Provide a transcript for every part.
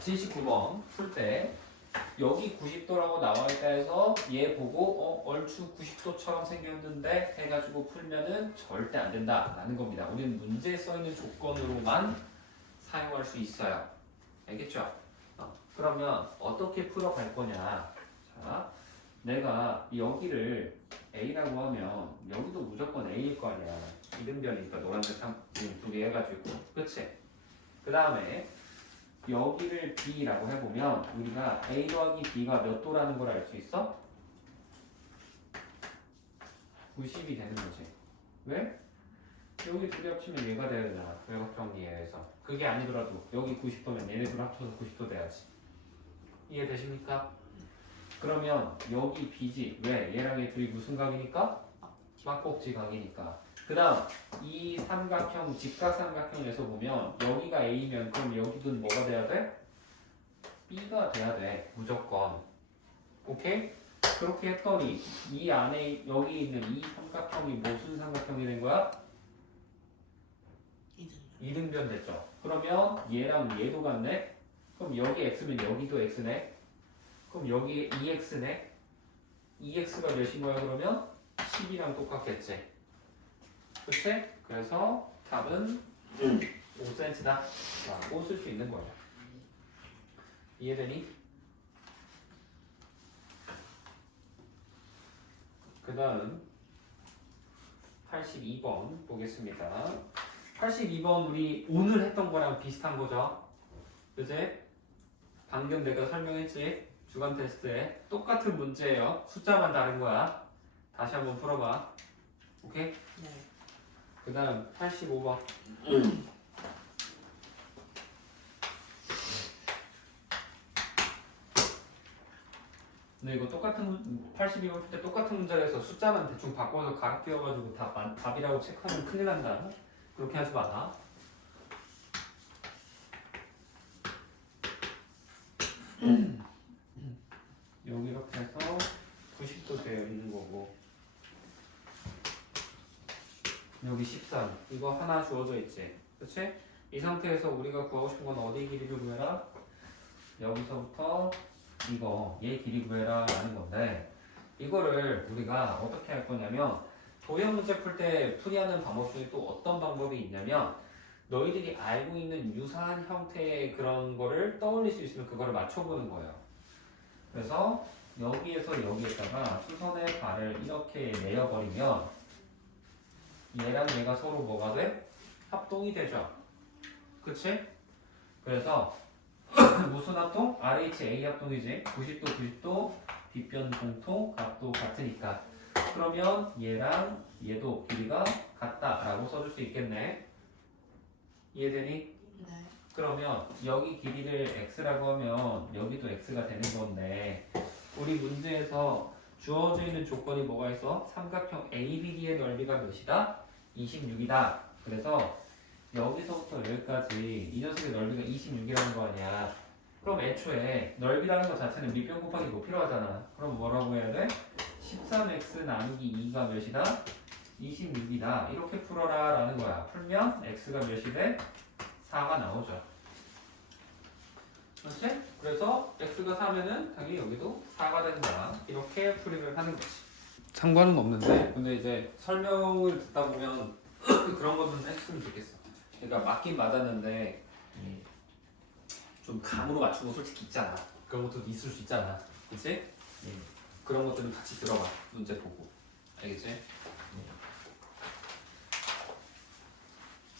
79번 풀 때 여기 90도라고 나와 있다 해서 얘 보고 얼추 90도처럼 생겼는데 해가지고 풀면은 절대 안 된다 라는 겁니다. 우리는 문제에 써있는 조건으로만 사용할 수 있어요. 알겠죠? 그러면 어떻게 풀어갈 거냐. 자, 내가 여기를 A라고 하면 여기도 무조건 A일 거 아니야. 이등변이니까 노란색 두 개 해가지고. 그치? 그 다음에 여기를 B라고 해보면 우리가 A 더하기 B가 몇 도라는 걸 알 수 있어? 90이 되는 거지. 왜? 여기 둘이 합치면 얘가 돼야 되잖아. 외곽 정리에 의해서. 그게 아니더라도 여기 90도면 얘네 둘 합쳐서 90도 돼야지. 이해되십니까? 그러면 여기 B지. 왜? 얘랑 얘 둘이 무슨 각이니까? 막복지 각이니까. 그 다음 이 삼각형 직각삼각형에서 보면 여기가 A면 그럼 여기도 뭐가 돼야 돼? B가 돼야 돼. 무조건. 오케이? 그렇게 했더니 이 안에 여기 있는 이 삼각형이 무슨 삼각형이 된 거야? 이등변 됐죠. 그러면 얘랑 얘도 같네? 그럼 여기 X면 여기도 X네? 그럼 여기 2X네? 2X가 몇인 거야 그러면? 10이랑 똑같겠지. 그치? 그래서 답은 5cm다 라고 쓸 수 있는 거야. 이해되니? 그 다음 82번 보겠습니다. 82번 우리 오늘 했던 거랑 비슷한 거죠. 그치? 방금 내가 설명했지? 주간 테스트에 똑같은 문제예요. 숫자만 다른 거야. 다시 한번 풀어봐. 오케이? 네. 그 다음 85번. 근데 이거 똑같은 82번 풀 때 똑같은 문제를 해서 숫자만 대충 바꿔서 가로 끼워가지고 답이라고 체크하면 큰일 난다. 그렇게 하지 마라. 여기 이렇게 해서 90도 되어 있는 거고 여기 13 이거 하나 주어져 있지. 그치? 이 상태에서 우리가 구하고 싶은 건 어디 길이를 구해라? 여기서부터 이거 얘 길이 구해라 라는 건데 이거를 우리가 어떻게 할 거냐면 도형 문제 풀 때 풀이하는 방법 중에 또 어떤 방법이 있냐면 너희들이 알고 있는 유사한 형태의 그런 거를 떠올릴 수 있으면 그거를 맞춰보는 거예요. 그래서 여기에서 여기에다가 수선의 발을 이렇게 내어버리면 얘랑 얘가 서로 뭐가 돼? 합동이 되죠. 그치? 그래서 무슨 합동? RHA 합동이지. 90도 90도 빗변 공통 각도 같으니까 그러면 얘랑 얘도 길이가 같다라고 써줄 수 있겠네. 이해되니? 네. 그러면 여기 길이를 x라고 하면 여기도 x가 되는 건데 우리 문제에서 주어져 있는 조건이 뭐가 있어? 삼각형 ABD의 넓이가 몇이다? 26이다. 그래서 여기서부터 여기까지 이 녀석의 넓이가 26이라는 거 아니야. 그럼 애초에 넓이라는 것 자체는 밑변 곱하기 높이로 하잖아. 그럼 뭐라고 해야 돼? 13x 나누기 2가 몇이다? 26이다. 이렇게 풀어라 라는 거야. 풀면 x가 몇이 돼? 4가 나오죠. 그렇지? 그래서 x가 4면은 당연히 여기도 4가 되는 거야. 이렇게 풀이를 하는 거지. 상관은 없는데 근데 이제 설명을 듣다 보면 그런 것들은 했으면 좋겠어. 그러니까 맞긴 맞았는데 좀 감으로 맞추고 솔직히 있잖아. 그런 것도 있을 수 있잖아. 그치? 그런 것들은 같이 들어봐. 문제 보고. 알겠지?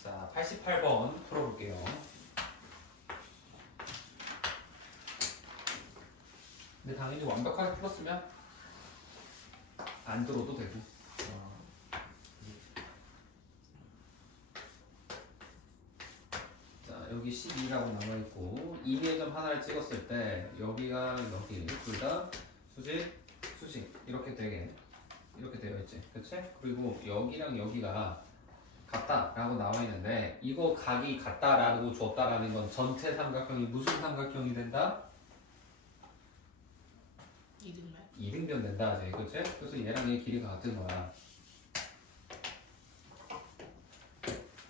자, 88번 풀어볼게요. 근데 당연히 완벽하게 풀었으면 안 들어도 되고. 자, 여기 12라고 나와있고 이미의점 하나를 찍었을 때 여기가 여기 둘 다 수직 이렇게 되게 이렇게 되어 있지. 그치? 그리고 여기랑 여기가 같다라고 나와 있는데 이거 각이 같다라고 줬다라는 건 전체 삼각형이 무슨 삼각형이 된다? 이등변. 이등변 된다 하지. 그치? 그래서 얘랑 얘 길이가 같은 거야.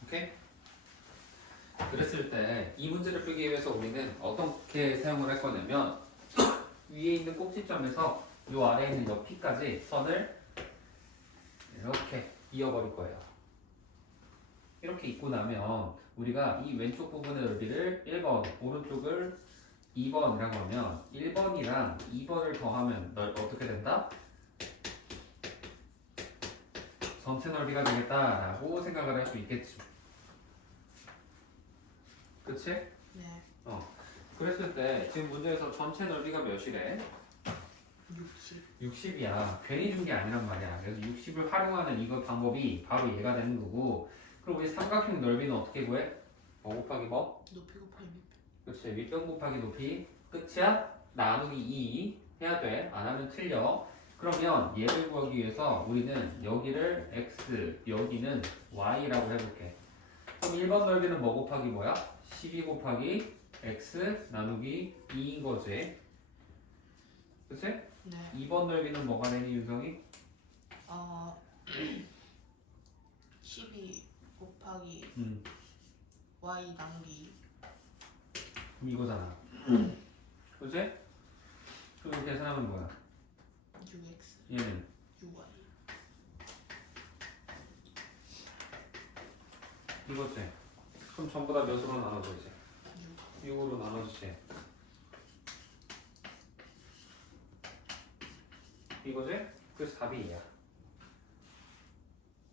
오케이? 그랬을 때 이 문제를 풀기 위해서 우리는 어떤 어떻게 사용을 할 거냐면 위에 있는 꼭지점에서 요 아래에 있는 요 P까지 선을 이렇게 이어버릴 거예요. 이렇게 입고 나면 우리가 이 왼쪽 부분의 넓이를 1번, 오른쪽을 2번이라고 하면 1번이랑 2번을 더하면 어떻게 된다? 전체 넓이가 되겠다라고 생각을 할 수 있겠지. 그치? 네. 그랬을 때 지금 문제에서 전체 넓이가 몇이래? 60이야. 괜히 준 게 아니란 말이야. 그래서 60을 활용하는 이거 방법이 바로 얘가 되는 거고. 그럼 우리 삼각형 넓이는 어떻게 구해? 뭐 곱하기 뭐? 높이 곱하기 밑. 그치. 윗변 곱하기 높이. 끝이야? 나누기 2 해야 돼. 안 하면 틀려. 그러면 얘를 구하기 위해서 우리는 여기를 x, 여기는 y라고 해볼게. 그럼 1번 넓이는 뭐 곱하기 뭐야? 12 곱하기 x 나누기 2인 거지. 그치? 네. 2번 넓이는 뭐가 되니 윤성이? 12 곱하기 그럼 y 나누기 이거잖아. 그치? 그럼 이렇게 계산하면 뭐야? 6x 얘는 6y. 이거지. 그럼 전부 다 몇으로 나눠져 이제? 6으로 나눠지지. 이거지? 그래서 답이 2야.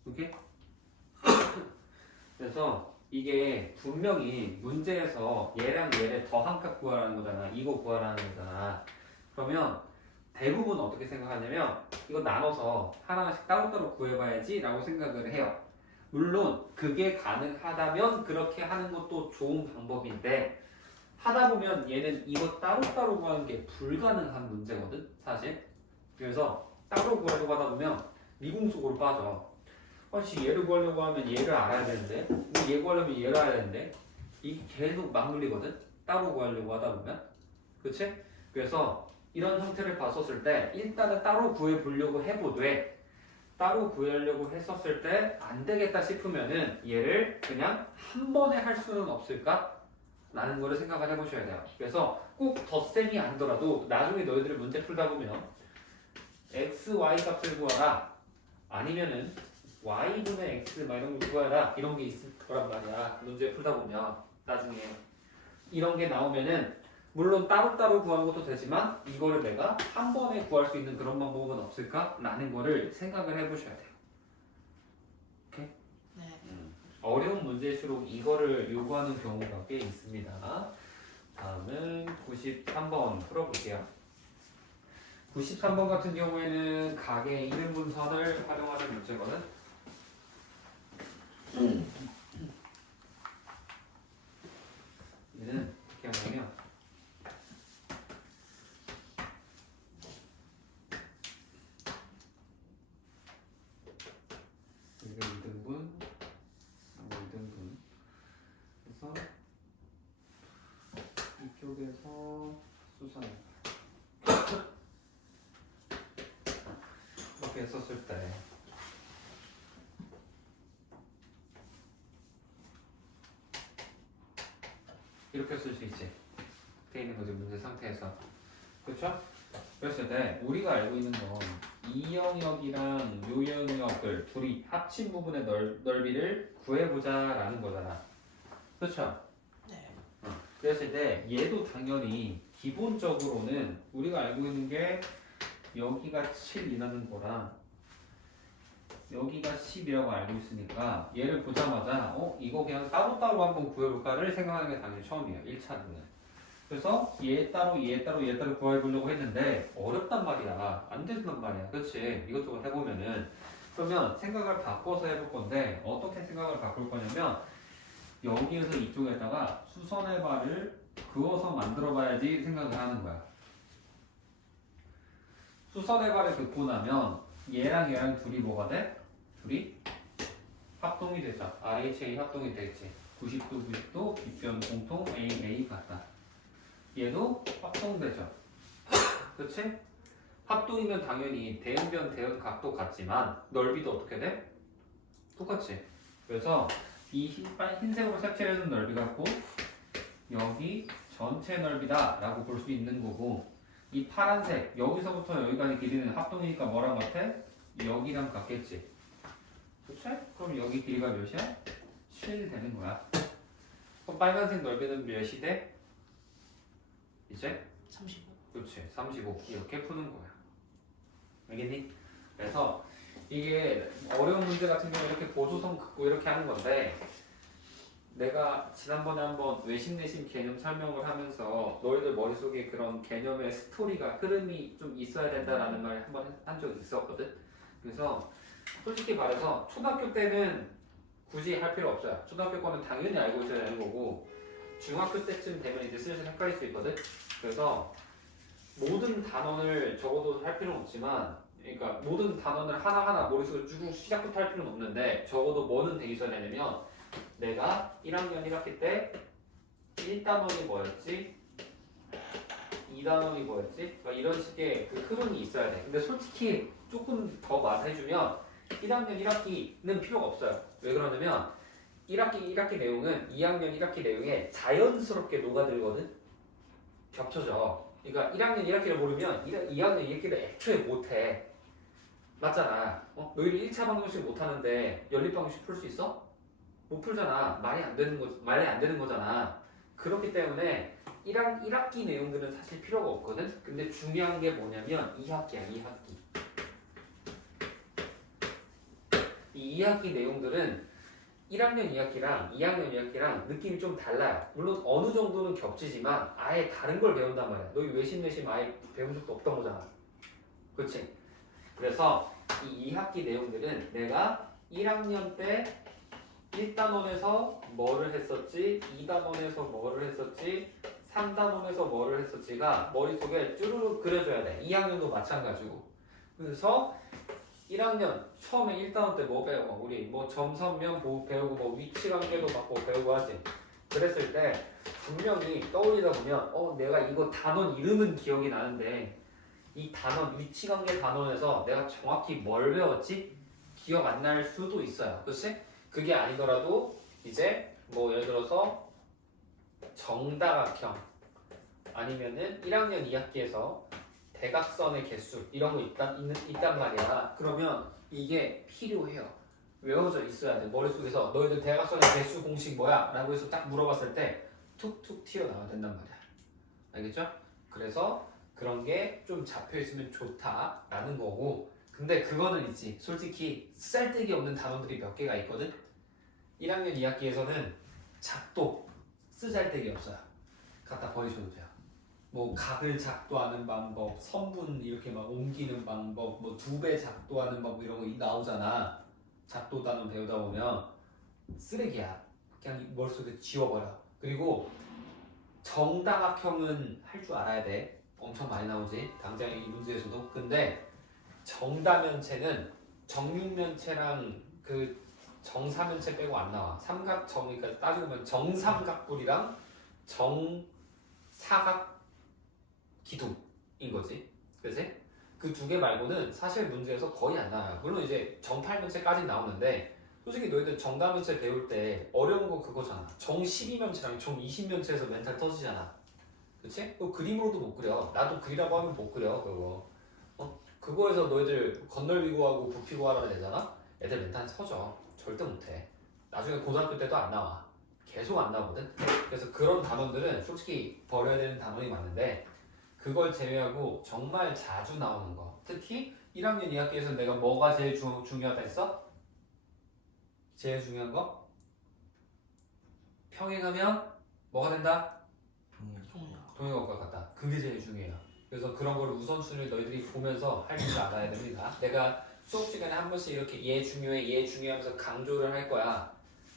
오케이? 그래서 이게 분명히 문제에서 얘랑 얘를 더한 값 구하라는 거잖아. 이거 구하라는 거잖아. 그러면 대부분 어떻게 생각하냐면 이거 나눠서 하나씩 따로따로 구해봐야지 라고 생각을 해요. 물론 그게 가능하다면 그렇게 하는 것도 좋은 방법인데 하다 보면 얘는 이거 따로따로 구하는 게 불가능한 문제거든 사실. 그래서 따로 구하려고 하다 보면 미궁속으로 빠져. 혹시 얘를 구하려고 하면 얘를 알아야 되는데 얘 구하려면 얘를 알아야 되는데 이게 계속 막물리거든 따로 구하려고 하다 보면. 그치? 그래서 이런 형태를 봤었을 때 일단은 따로 구해보려고 해보되 따로 구하려고 했었을 때 안 되겠다 싶으면은 얘를 그냥 한 번에 할 수는 없을까? 라는 거를 생각을 해보셔야 돼요. 그래서 꼭 덧셈이 아니더라도 나중에 너희들이 문제 풀다 보면 x, y 값을 구하라 아니면은 y분의 x 막 이런 걸 구하라 이런 게 있을 거란 말이야. 문제 풀다 보면 나중에 이런 게 나오면은 물론 따로따로 구하는 것도 되지만 이거를 내가 한 번에 구할 수 있는 그런 방법은 없을까? 라는 거를 생각을 해보셔야 돼요. 오케이? 네. 어려운 문제일수록 이거를 요구하는 경우가 꽤 있습니다. 다음은 93번 풀어볼게요. 93번 같은 경우에는 각의 1인분선을 활용하는 문제거든. 얘는 이렇게 하면 이게 2등분, 2등분. 그래서 이쪽에서 수선해. 이렇게 했었을 때 이렇게 쓸 수 있지. 돼 있는 거지 문제 상태에서. 그렇죠? 그랬을 때 우리가 알고 있는 건 이 영역이랑 요 영역을 둘이 합친 부분의 넓이를 구해보자라는 거잖아. 그렇죠? 네. 그랬을 때 얘도 당연히 기본적으로는 우리가 알고 있는 게 여기가 7이라는 거랑 여기가 10이라고 알고 있으니까 얘를 보자마자 이거 그냥 따로따로 한번 구해볼까를 생각하는 게 당연히 처음이에요. 1차는. 그래서 얘 따로 얘 따로 얘 따로 구해보려고 했는데 어렵단 말이야. 안 된단 말이야. 그치? 이것저것 해보면은. 그러면 생각을 바꿔서 해볼 건데 어떻게 생각을 바꿀 거냐면 여기에서 이쪽에다가 수선의 발을 그어서 만들어 봐야지 생각을 하는 거야. 수선의 발을 긋고 나면 얘랑 얘랑 둘이 뭐가 돼? 둘이 합동이 되죠. RHA 합동이 되겠지. 90도 90도 빗변 공통 AA 같다. 얘도 합동되죠. 그치? 합동이면 당연히 대응변 대응 각도 같지만 넓이도 어떻게 돼? 똑같지. 그래서 이 흰색으로 색칠해준 넓이 같고 여기 전체 넓이다 라고 볼 수 있는 거고, 이 파란색 여기서부터 여기까지 길이는 합동이니까 뭐랑 같아? 여기랑 같겠지. 그치? 그럼 여기 길이가 몇이야? 7 되는 거야. 그럼 빨간색 넓이는 몇이 돼? 이제? 35. 그렇지. 35 이렇게 푸는 거야. 알겠니? 그래서 이게 어려운 문제 같은 경우 이렇게 보조선 긋고 이렇게 하는 건데, 내가 지난번에 한번 외심 내심 개념 설명을 하면서 너희들 머릿속에 그런 개념의 스토리가 흐름이 좀 있어야 된다라는 말을 한번 한 적이 있었거든. 그래서 솔직히 말해서 초등학교 때는 굳이 할 필요 없어요. 초등학교 거는 당연히 알고 있어야 되는 거고, 중학교 때쯤 되면 이제 슬슬 헷갈릴 수 있거든. 그래서 모든 단원을 적어도 할 필요는 없지만, 그러니까 모든 단원을 하나하나 머릿속에 쭉 시작부터 할 필요는 없는데, 적어도 뭐는 돼 있어야 되냐면, 내가 1학년 1학기 때 1단원이 뭐였지? 2단원이 뭐였지? 이런 식의 그 흐름이 있어야 돼. 근데 솔직히 조금 더 말해주면 1학년 1학기는 필요가 없어요. 왜 그러냐면 1학기 내용은 2학년 1학기 내용에 자연스럽게 녹아들거든? 겹쳐져. 그러니까 1학년 1학기를 모르면 2학년 2학기를 애초에 못해. 맞잖아. 너희들 1차 방정식 못하는데 연립 방정식 풀 수 있어? 못 풀잖아. 말이 안 되는 거잖아. 그렇기 때문에 1학기 내용들은 사실 필요가 없거든. 근데 중요한 게 뭐냐면 2학기야, 2학기. 이 2학기 내용들은 1학년 2학기랑 2학년 2학기랑 느낌이 좀 달라요. 물론 어느 정도는 겹치지만 아예 다른 걸 배운단 말이야. 너희 외심 내심 아예 배운 적도 없던 거잖아. 그렇지? 그래서 이 2학기 내용들은 내가 1학년 때 1단원에서 뭐를 했었지, 2단원에서 뭐를 했었지, 3단원에서 뭐를 했었지가 머릿속에 쭈루룩 그려줘야 돼. 2학년도 마찬가지고. 그래서 1학년 처음에 1단원 때 뭐 배워? 우리 뭐 점선면 배우고 뭐 위치관계도 받고 배우고 하지. 그랬을 때 분명히 떠올리다 보면 내가 이거 단원 이름은 기억이 나는데 이 단원 위치관계 단원에서 내가 정확히 뭘 배웠지? 기억 안 날 수도 있어요. 그렇지? 그게 아니더라도 이제 뭐 예를 들어서 정다각형 아니면은 1학년 2학기에서 대각선의 개수 이런 거 있단 말이야. 그러면 이게 필요해요. 외워져 있어야 돼. 머릿속에서 너희들 대각선의 개수 공식 뭐야? 라고 해서 딱 물어봤을 때 툭툭 튀어나와야 된단 말이야. 알겠죠? 그래서 그런 게 좀 잡혀있으면 좋다라는 거고, 근데 그거는 있지. 솔직히 쓸데기 없는 단어들이 몇 개가 있거든. 1학년 2학기에서는 작도 쓰잘데기 없어요. 갖다 버리셔도 돼요. 뭐 각을 작도하는 방법, 선분 이렇게 막 옮기는 방법, 뭐 2배 작도하는 방법 이런 거 나오잖아. 작도 단원 배우다 보면 쓰레기야. 그냥 머릿속에 지워버려. 그리고 정다각형은 할 줄 알아야 돼. 엄청 많이 나오지. 당장 이 문제에서도. 근데 정다면체는 정육면체랑 그 정사면체 빼고 안 나와. 삼각정이니까 따지고 보면 정삼각뿔이랑 정사각 기둥인 거지. 그치? 그 두 개 말고는 사실 문제에서 거의 안 나와요. 물론 이제 정팔면체까지 나오는데 솔직히 너희들 정다면체 배울 때 어려운 거 그거잖아. 정 12면체랑 정 20면체에서 멘탈 터지잖아. 그치? 그거 그림으로도 못 그려. 나도 그리라고 하면 못 그려 그거. 그거에서 너희들 건널비고하고 부피고 하라 되잖아? 애들 멘탈 터져. 절대 못해. 나중에 고등학교 때도 안 나와. 계속 안 나오거든. 그래서 그런 단원들은 솔직히 버려야 되는 단원이 많은데 그걸 제외하고 정말 자주 나오는 거. 특히 1학년 2학기에서 내가 뭐가 제일 중요하다 했어? 제일 중요한 거? 평행하면 뭐가 된다? 동의어과 같다. 그게 제일 중요해요. 그래서 그런 걸 우선순위를 너희들이 보면서 할 줄 알아야 됩니다. 내가 수업 시간에 한 번씩 이렇게 얘 중요해 하면서 강조를 할 거야.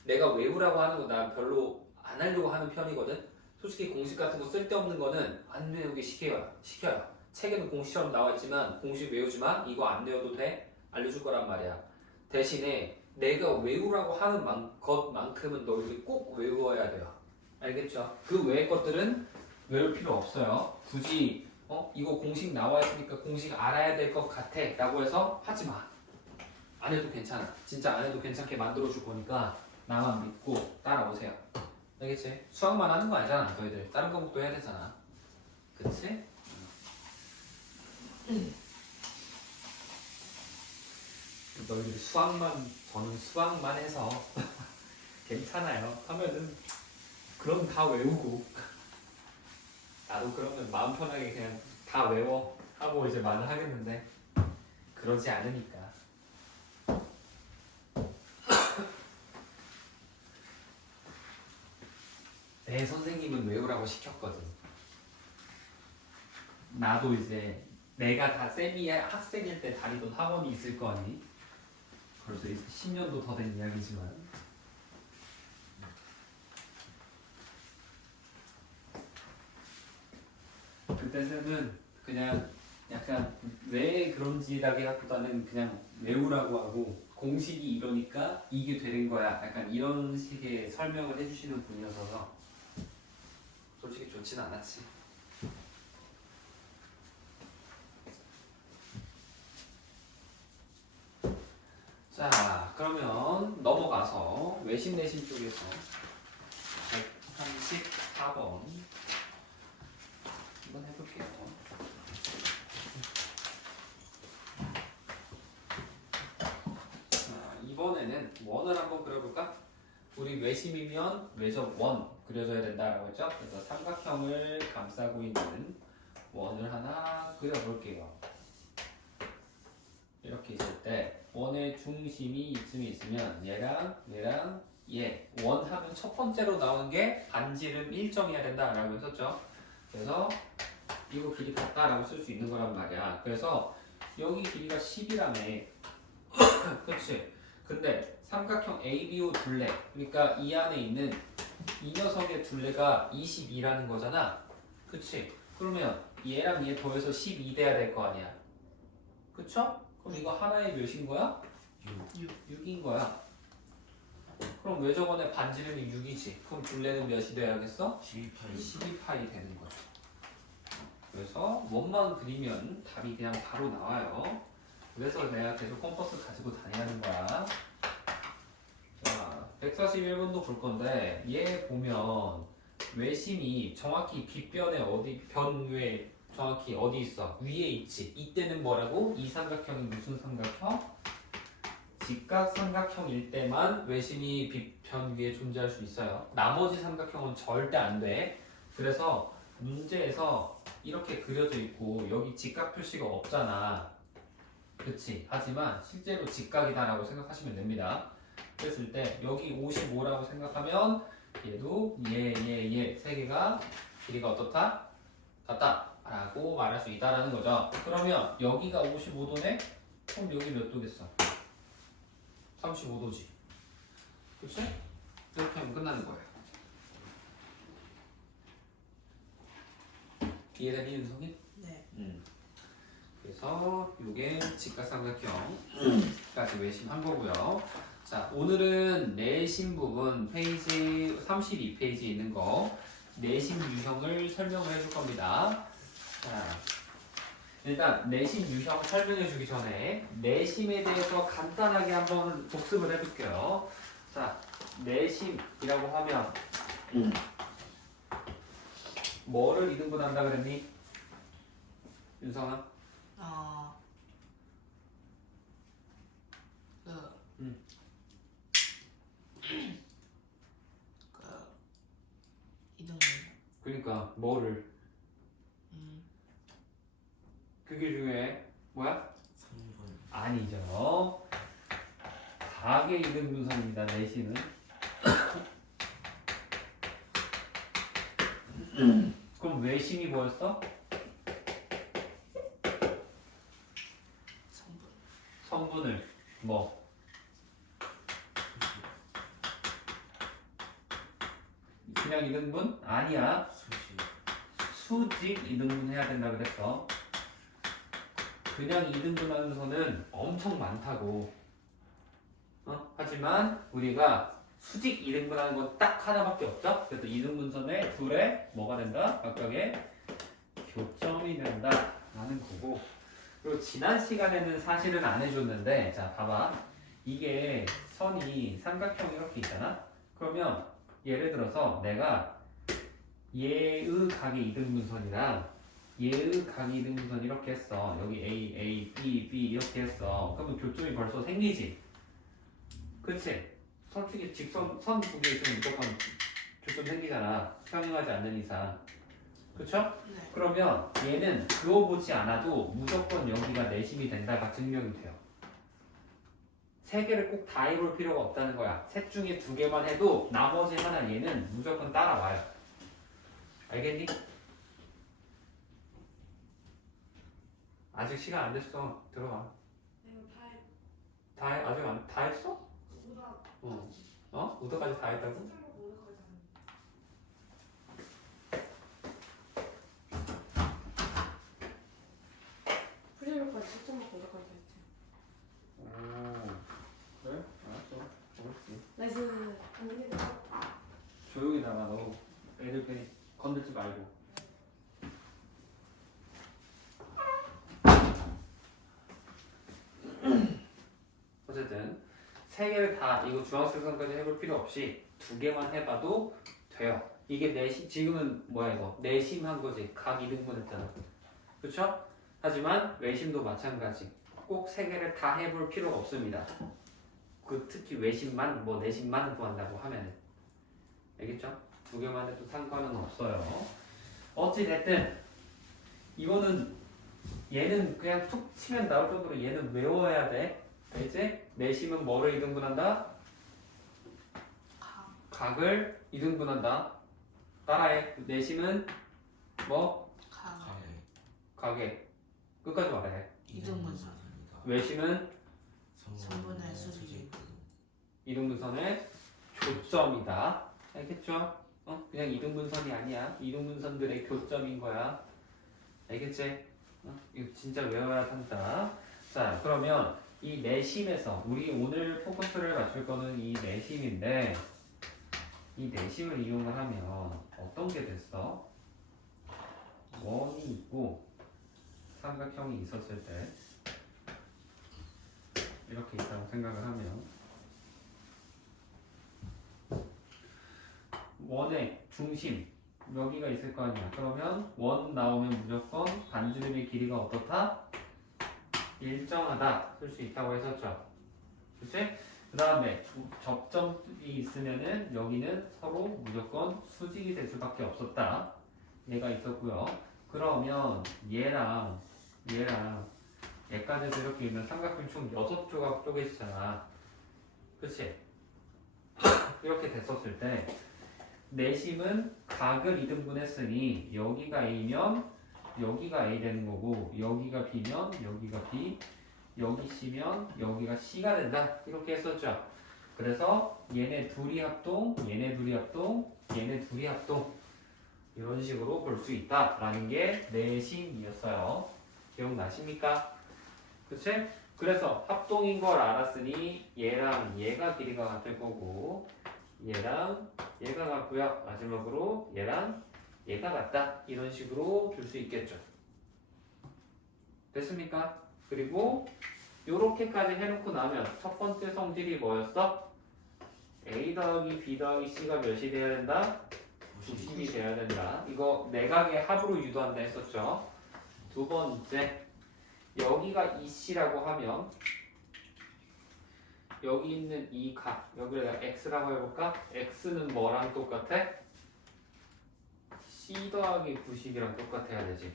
내가 외우라고 하는 거 나 별로 안 하려고 하는 편이거든. 솔직히 공식 같은 거 쓸데없는 거는 안 외우게 시켜요. 책에는 공식처럼 나와 있지만 공식 외우지 마. 이거 안 외워도 돼. 알려줄 거란 말이야. 대신에 내가 외우라고 하는 것만큼은 너희들이 꼭 외워야 돼요. 알겠죠? 그 외의 것들은 외울 필요 없어요. 굳이 이거 공식 나와 있으니까 공식 알아야 될 것 같아 라고 해서 하지 마. 안 해도 괜찮아. 진짜 안 해도 괜찮게 만들어 줄 거니까 나만 믿고 따라오세요. 알겠지? 수학만 하는 거 아니잖아 너희들. 다른 과목도 해야 되잖아. 그치? 너희들이 저는 수학만 해서 괜찮아요 하면은 그럼 다 외우고 나도 그러면 마음 편하게 그냥 다 외워 하고 이제 말을 하겠는데 그러지 않으니까. 내 선생님은 외우라고 시켰거든. 나도 이제 내가 다 쌤이 학생일 때 다니던 학원이 있을 거 아니? 벌써 10년도 더 된 이야기지만 그때 쌤은 그냥 약간 왜 그런지라기보다는 그냥 외우라고 하고 공식이 이러니까 이게 되는 거야 약간 이런 식의 설명을 해주시는 분이어서 솔직히 좋진 않았지. 자 그러면 넘어가서 외심 내심 쪽에서 134번 한번 해볼게요. 자, 이번에는 원을 한번 그려볼까? 우리 외심이면 외적 원 그려줘야 된다라고 했죠? 그래서 삼각형을 감싸고 있는 원을 하나 그려볼게요. 이렇게 있을 때 원의 중심이 이쯤에 있으면 얘랑 얘 원하면 첫 번째로 나오는 게 반지름 일정해야 된다라고 했었죠. 그래서 이거 길이 같다라고 쓸 수 있는 거란 말이야. 그래서 여기 길이가 10이라며. 그치? 근데 삼각형 ABO 둘레 그러니까 이 안에 있는 이 녀석의 둘레가 22라는 거잖아. 그치? 그러면 얘랑 얘 더해서 12 돼야 될 거 아니야. 그쵸? 그럼 이거 하나의 몇인 거야? 6인 거야. 그럼 외적원의 반지름이 6이지. 그럼 둘레는 몇이 돼야겠어? 12파이 되는 거죠. 그래서 원만 그리면 답이 그냥 바로 나와요. 그래서 내가 계속 컴퍼스 가지고 다니는 거야. 자, 141번도 볼 건데 얘 보면 외심이 정확히 빗변에 변 위에 정확히 어디 있어? 위에 있지. 이때는 뭐라고? 이 삼각형이 무슨 삼각형? 직각 삼각형일 때만 외심이 빗변 위에 존재할 수 있어요. 나머지 삼각형은 절대 안 돼. 그래서 문제에서 이렇게 그려져 있고 여기 직각 표시가 없잖아. 그치? 하지만 실제로 직각이다라고 생각하시면 됩니다. 그랬을 때 여기 55라고 생각하면 얘도 얘 세 개가 길이가 어떻다? 같다 라고 말할 수 있다라는 거죠. 그러면 여기가 55도네? 그럼 여기 몇 도겠어? 35도지. 그치? 이렇게 하면 끝나는 거예요. 이해되니 윤성이? 네. 그래서 이게 직각삼각형까지 외심한 거고요. 자, 오늘은 내심 부분 페이지 32페이지에 있는 거 내심 유형을 설명을 해줄 겁니다. 자, 일단 내심 유형 설명해 주기 전에 내심에 대해서 간단하게 한번 복습을 해볼게요. 자, 내심이라고 하면 뭐를 이등분한다 그랬니? 윤성아? 이등분. 그러니까 뭐를? 그게 중에 뭐야? 3분 아니죠. 가계 이등분선입니다. 내심은. 그럼 외심이 뭐였어? 성분을 뭐? 그냥 이등분? 아니야. 수직 이등분 해야 된다 그랬어. 그냥 이등분하는 선은 엄청 많다고. 하지만 우리가 수직 이등분하는 건 딱 하나밖에 없죠. 그래서 이등분선의 둘에 뭐가 된다? 각각의 교점이 된다 라는 거고. 그리고 지난 시간에는 사실은 안 해줬는데 자 봐봐. 이게 선이 삼각형이 이렇게 있잖아. 그러면 예를 들어서 내가 얘의 각의 이등분선이랑 얘의 각의 이등분선 이렇게 했어. 여기 A, B, B 이렇게 했어. 그러면 교점이 벌써 생기지? 그치? 솔직히 직선 선 두 개 있으면 무조건 교점 생기잖아. 평행하지 않는 이상. 그쵸? 네. 그러면 얘는 그어보지 않아도 무조건 여기가 내심이 된다가 증명이 돼요. 세 개를 꼭 다 해볼 필요가 없다는 거야. 셋 중에 두 개만 해도 나머지 하나 얘는 무조건 따라와요. 알겠니? 아직 시간 안 됐어. 들어가. 다 해? 아직 다 했어? 어? 우도까지 다 했다고? 프리로까지 10점 먹고 여기까지 했지. 오, 그래? 알았어. 고맙지. 나이스. 안녕히 계세요. 조용히 나가. 너 애들 괜히 건들지 말고. 어쨌든 세 개를 다 이거 중학생까지 해볼 필요 없이 두 개만 해봐도 돼요. 이게 내심 지금은 뭐야 이거 내심한 거지. 각 이등분 했잖아. 그렇죠? 하지만 외심도 마찬가지. 꼭 세 개를 다 해볼 필요가 없습니다. 그 특히 외심만 뭐 내심만 구한다고 하면은 알겠죠? 두 개만 해도 상관은 없어요. 어찌 됐든 이거는 얘는 그냥 툭 치면 나올 정도로 얘는 외워야 돼. 알지? 내심은 뭐를 이등분한다? 각을 이등분한다. 따라해. 내심은 뭐? 각에 끝까지 말해. 이등분선. 외심은 성분의 수직. 이등분선의 교점이다. 알겠죠? 그냥 이등분선이 아니야. 이등분선들의 교점인 거야. 알겠지? 이거 진짜 외워야 한다. 자, 그러면 이 내심에서 우리 오늘 포커스를 맞출 거는 이 내심인데 이 내심을 이용을 하면 어떤 게 됐어? 원이 있고 삼각형이 있었을 때 이렇게 있다고 생각을 하면 원의 중심 여기가 있을 거 아니야. 그러면 원 나오면 무조건 반지름의 길이가 어떻다? 일정하다 쓸 수 있다고 했었죠. 그치? 그 다음에 접점이 있으면은 여기는 서로 무조건 수직이 될 수밖에 없었다. 얘가 있었고요. 그러면 얘랑 얘까지도 이렇게 있는 삼각형 총 6조각 쪼개지잖아. 그치? 이렇게 됐었을 때 내심은 각을 이등분했으니 여기가 A면 여기가 A 되는 거고 여기가 B면 여기가 B 여기 C면 여기가 C가 된다 이렇게 했었죠. 그래서 얘네 둘이 합동 얘네 둘이 합동 얘네 둘이 합동 이런 식으로 볼 수 있다라는 게 내심이었어요. 기억나십니까? 그치? 그래서 합동인 걸 알았으니 얘랑 얘가 길이가 같을 거고 얘랑 얘가 같고요. 마지막으로 얘랑 얘가 같다. 이런 식으로 줄 수 있겠죠. 됐습니까? 그리고 요렇게까지 해놓고 나면 첫 번째 성질이 뭐였어? A 더하기 B 더하기 C가 몇이 돼야 된다? 90이 돼야 된다. 이거 내각의 합으로 유도한다 했었죠. 두 번째 여기가 EC라고 하면 여기 있는 이 각 여기를 내가 X라고 해볼까? X는 뭐랑 똑같아? C 더하기 90이랑 똑같아야 되지.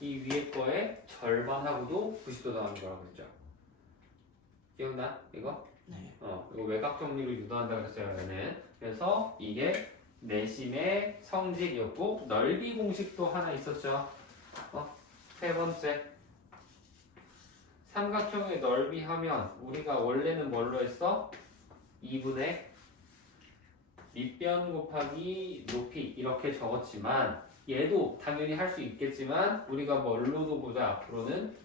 이 위에 거의 절반하고도 90도 나오는 거라고 했죠. 기억나? 이거? 네. 이거 외곽 정리로 유도한다 그랬어요. 얘는. 그래서 이게 내심의 성질이었고 넓이 공식도 하나 있었죠. 세 번째 삼각형의 넓이 하면 우리가 원래는 뭘로 했어? 2분의 밑변 곱하기 높이 이렇게 적었지만 얘도 당연히 할 수 있겠지만 우리가 뭘로도 보자. 앞으로는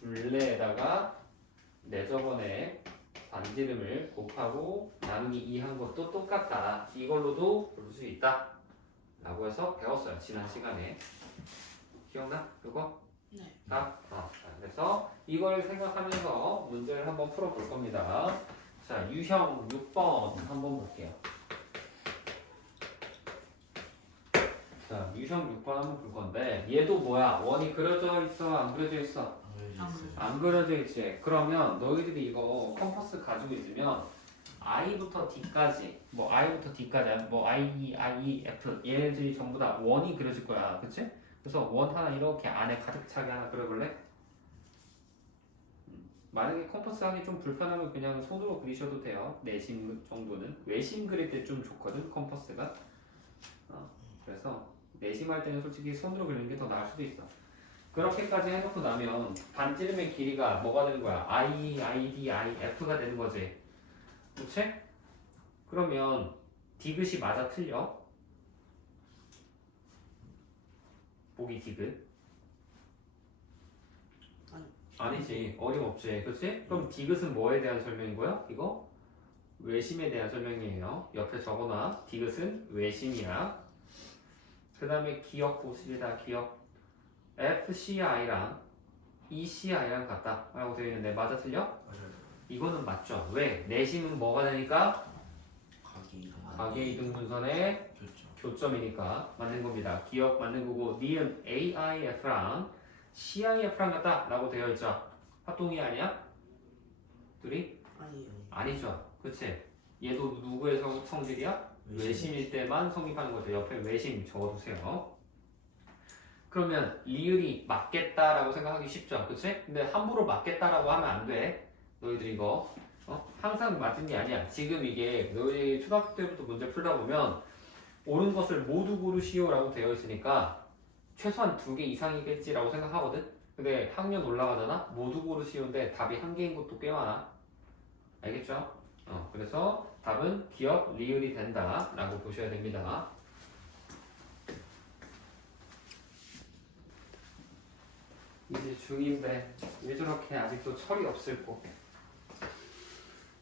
둘레에다가 내 저번에 반지름을 곱하고 나누기 2 한 것도 똑같다. 이걸로도 볼 수 있다 라고 해서 배웠어요. 지난 시간에. 기억나? 그거? 네. 그래서 이걸 생각하면서 문제를 한번 풀어볼 겁니다. 자, 유형 6번 한번 볼게요. 자, 유형 6번 한번 볼 건데 얘도 뭐야? 원이 그려져 있어? 안 그려져 있어? 안 그려져 있지? 그러면 너희들이 이거 컴퍼스 가지고 있으면 I부터 D까지 뭐 I부터 D까지 뭐 I, F 얘네들이 전부 다 원이 그려질 거야. 그치? 그래서 원 하나 이렇게 안에 가득 차게 하나 그려볼래? 만약에 컴퍼스 하기 좀 불편하면 그냥 손으로 그리셔도 돼요. 내심 정도는. 외심 그릴 때 좀 좋거든 컴퍼스가. 그래서 내심할 때는 솔직히 손으로 그리는 게 더 나을 수도 있어. 그렇게까지 해놓고 나면 반지름의 길이가 뭐가 되는 거야? I, D, F가 되는 거지. 그치? 그러면 디귿이 맞아 틀려? 보기 디귿? 아니지. 어림없지. 그치? 그럼 디귿은 뭐에 대한 설명인 거야? 이거? 외심에 대한 설명이에요. 옆에 적어놔. 디귿은 외심이야. 그 다음에 기억 보시다. 기억. FCI랑 ECI랑 같다 라고 되어 있는데 맞아 틀려? 맞아요. 이거는 맞죠. 왜? 내심은 뭐가 되니까? 가계 이등 분선의 교점이니까 맞는 겁니다. 기억 맞는 거고 니은 AIF랑 CIF랑 같다 라고 되어 있죠. 합동이 아니야? 둘이? 아니요. 아니죠. 그치? 얘도 누구의 성질이야? 외심일 때만 성립하는 거죠. 옆에 외심 적어두세요. 그러면 리을이 맞겠다라고 생각하기 쉽죠. 그치? 근데 함부로 맞겠다라고 하면 안 돼. 너희들 이거 항상 맞은 게 아니야. 지금 이게 너희 초등학교 때부터 문제 풀다 보면 옳은 것을 모두 고르시오 라고 되어 있으니까 최소한 2개 이상이겠지라고 생각하거든. 근데 학년 올라가잖아. 모두 고르시오인데 답이 1개인 것도 꽤 많아. 알겠죠? 그래서 답은 기억 리을이 된다 라고 보셔야 됩니다. 이제 중2인데 왜 저렇게 아직도 철이 없을꼬.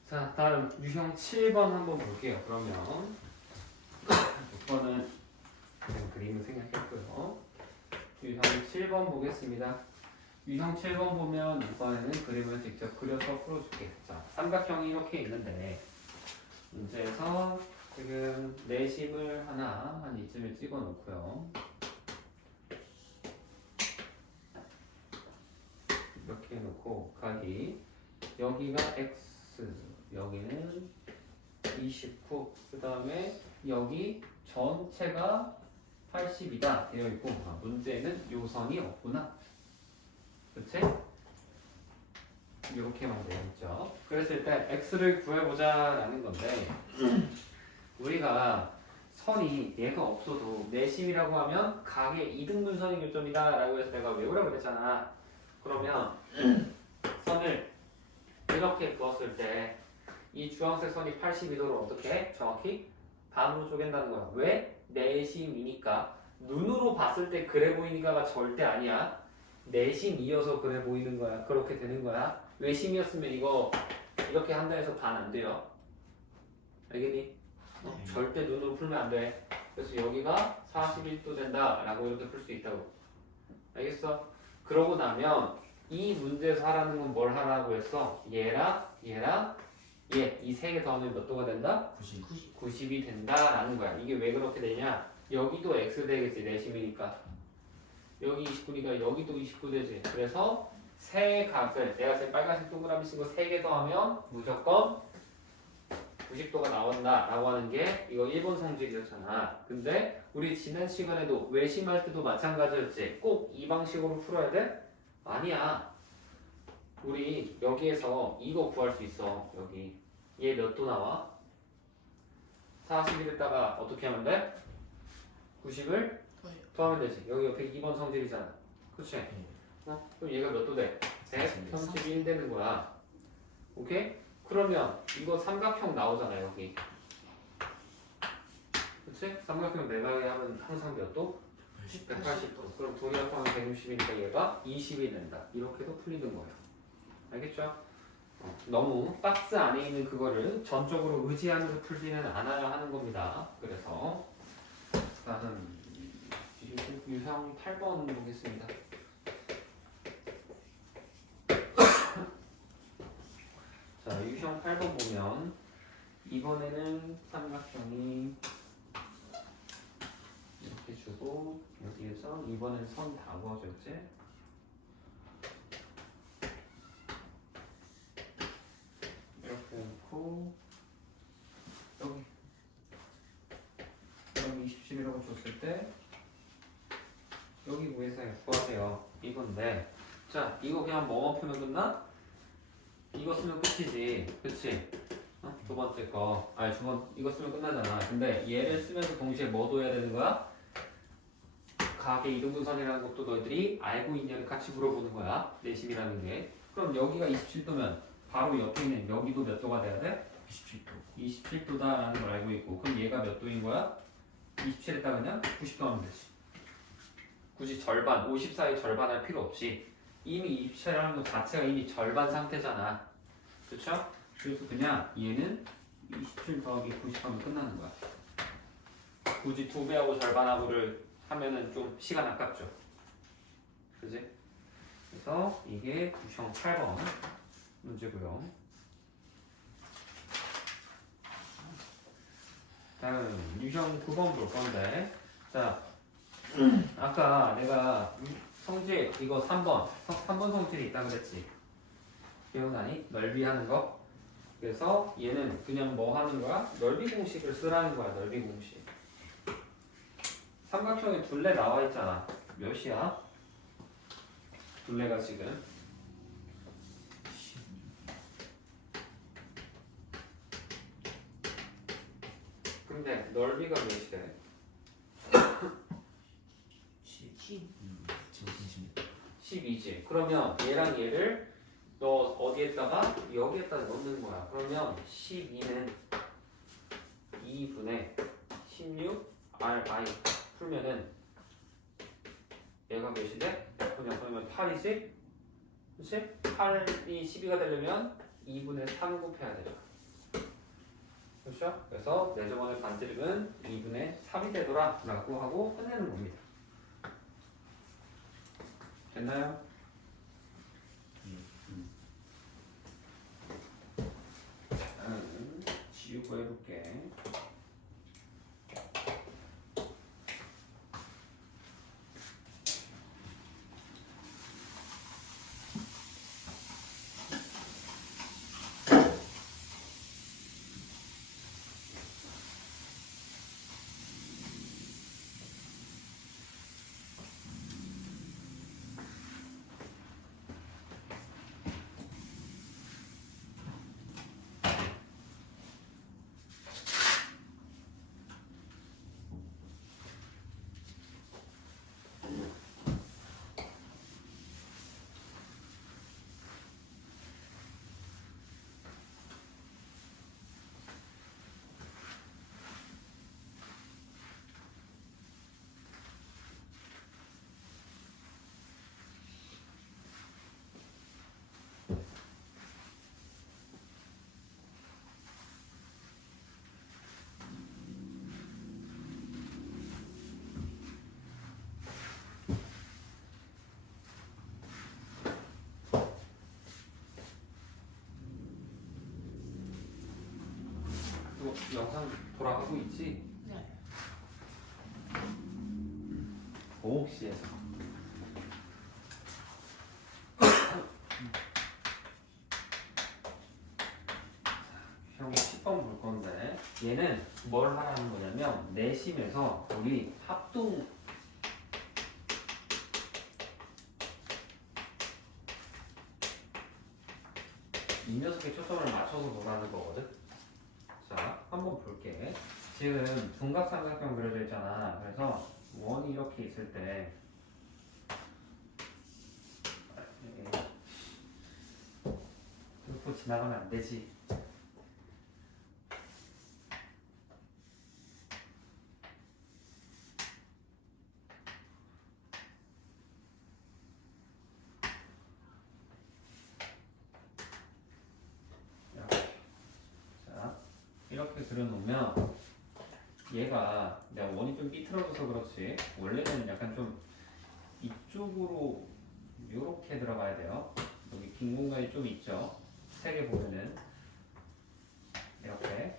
자, 다음 유형 7번 한번 볼게요. 그러면 6번은 그냥 그림을 생략했고요. 유형 7번 보겠습니다. 유형 7번 보면 이번에는 그림을 직접 그려서 풀어줄게. 자, 삼각형이 이렇게 있는데 문제에서 지금 내심을 하나 한 이쯤에 찍어 놓고요. 이렇게 해놓고 각이 여기가 x 여기는 29 그 다음에 여기 전체가 80이다 되어 있고 문제는 요선이 없구나. 그치? 이렇게만 되어 있죠. 그래서 일단 x를 구해보자 라는 건데 우리가 선이 얘가 없어도 내심이라고 하면 각의 이등분선의 교점이다 라고 해서 내가 외우라고 그랬잖아. 그러면 선을 이렇게 그었을 때 이 주황색 선이 82도를 어떻게 정확히 반으로 쪼갠다는 거야. 왜? 내심이니까. 눈으로 봤을 때 그래 보이니까가 절대 아니야. 내심이어서 그래 보이는 거야. 그렇게 되는 거야. 외심이었으면 이거 이렇게 한다 해서 반 안 돼요. 알겠니? 절대 눈으로 풀면 안 돼. 그래서 여기가 41도 된다 라고 이렇게 풀 수 있다고. 알겠어? 그러고 나면 이 문제에서 하라는 건 뭘 하라고 했어? 얘랑 얘 이 세 개 더하면 몇 도가 된다? 90이 된다라는 거야. 이게 왜 그렇게 되냐? 여기도 x 되겠지. 내심이니까. 여기 29니까 여기도 29 되지. 그래서 세 각을 내가 지금 빨간색 동그라미 쓰고 세 개 더하면 무조건 90도가 나온다 라고 하는 게 이거 일본 성질이었잖아. 근데 우리 지난 시간에도 외심할 때도 마찬가지였지. 꼭 이 방식으로 풀어야 돼? 아니야. 우리 여기에서 이거 구할 수 있어. 여기 얘 몇 도 나와? 41에다가 어떻게 하면 돼? 90을 더하면 되지. 여기 옆에 2번 성질이잖아. 그치? 그럼 얘가 몇 도 돼? 131 되는 거야. 오케이? 그러면 이거 삼각형 나오잖아 여기. 그치? 삼각형 내각에 하면 항상 몇 도? 180도. 그럼 동일합하면 160이니까 얘가 20이 된다. 이렇게도 풀리는 거예요. 알겠죠? 너무 박스 안에 있는 그거를 전적으로 의지하면서 풀지는 않아야 하는 겁니다. 그래서 다음 유형 8번 보겠습니다. 자, 유형 8번 보면 이번에는 삼각형이 이렇게 주고 여기에서 이번엔 선 다 그어줬지? 이렇게 놓고 여기 27이라고 줬을 때 여기 구해서 구하세요. 이건데 자 이거 그냥 뭐만 풀면 끝나? 이거 쓰면 끝이지 그치? 두 번째 거 아니 이거 쓰면 끝나잖아. 근데 얘를 쓰면서 동시에 뭐 둬야 되는 거야? 각의 이등분선이라는 것도 너희들이 알고 있냐를 같이 물어보는 거야. 내심이라는 게. 그럼 여기가 27도면 바로 옆에 있는 여기도 몇 도가 돼야 돼? 27도. 27도다라는 걸 알고 있고 그럼 얘가 몇 도인 거야? 27에다 그냥 90도 하면 되지. 굳이 절반, 54의 절반 할 필요 없이 이미 27이라는 것 자체가 이미 절반 상태잖아. 그쵸? 그래서 그냥 얘는 27 더하기 90 하면 끝나는 거야. 굳이 2배하고 절반하고를 하면은 좀 시간 아깝죠. 그지? 그래서 이게 구형 8번 문제고요. 다음 유형 9번 볼 건데 자 아까 내가 성질 이거 3번 성질이 있다 그랬지. 기억나니? 넓이 하는 거. 그래서 얘는 그냥 뭐 하는 거야? 넓이 공식을 쓰라는 거야. 넓이 공식. 삼각형에 둘레 나와 있잖아. 몇이야? 둘레가 지금 근데 넓이가 몇이래? 10. 지금 12지. 그러면 얘랑 얘를 너 어디에다가 여기에다 넣는 거야. 그러면 12는 2분의 16 RI 풀면은 얘가 몇이 돼? 그러면 8이지? 그치? 8이 12가 되려면 2분의 3 곱해야 되잖아. 그렇죠? 그래서 내저번의 반지름은 2분의 3이 되더라 라고 하고 끝내는 겁니다. 됐나요? 지우고 해볼게. 영상 돌아가고 있지? 네. 오옥시에서 형 10번 볼 건데 얘는 뭘 하라는 거냐면 내심에서 우리 합동 이 녀석의 초점을 맞춰서 보라는 거거든. 자, 한번 볼게. 지금 둔각삼각형 그려져 있잖아. 그래서 원이 이렇게 있을 때 뚫고 지나가면 안 되지. 이렇게 그려놓으면 얘가 내가 원이 좀 삐뚤어져서 그렇지 원래는 약간 좀 이쪽으로 이렇게 들어가야 돼요. 여기 빈 공간이 좀 있죠. 색에 보면은 이렇게